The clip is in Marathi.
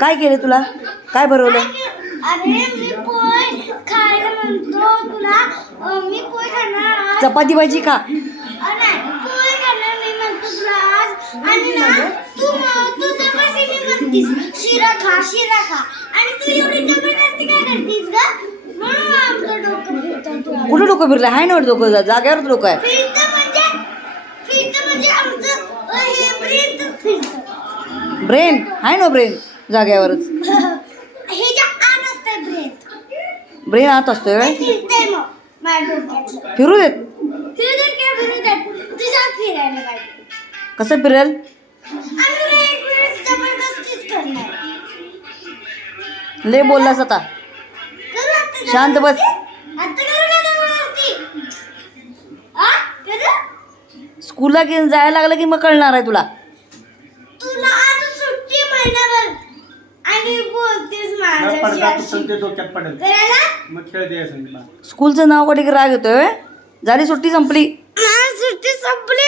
काय केले तुला? काय भरवलं? आज. चपाती भाजी खा. शिरा खा शिरा खा. आणि तू एवढी जबरदस्ती काय करतीस ग? तू कुठं डोकं फिरलं आहे ना डोकं जा- जागेवरच डोकं आहे. म्हणजे म्हणजे ब्रेन आहे ना ब्रेन? जाग्यावरच. हे ब्रेन आत असतोय ते काय फिरू देत? कसं फिरेल? ले बोललास आता. शांत बस. स्कूलला घेऊन जायला लागलं की मग कळणार आहे तुला तुला आज सुट्टी महिनाभर आणि बोलतेस पडदा. ते डोक्यात पडेल. मग खेळ स्कूलचं नाव कधी राग येतोय? झाली सुट्टी संपली. सुट्टी संपली.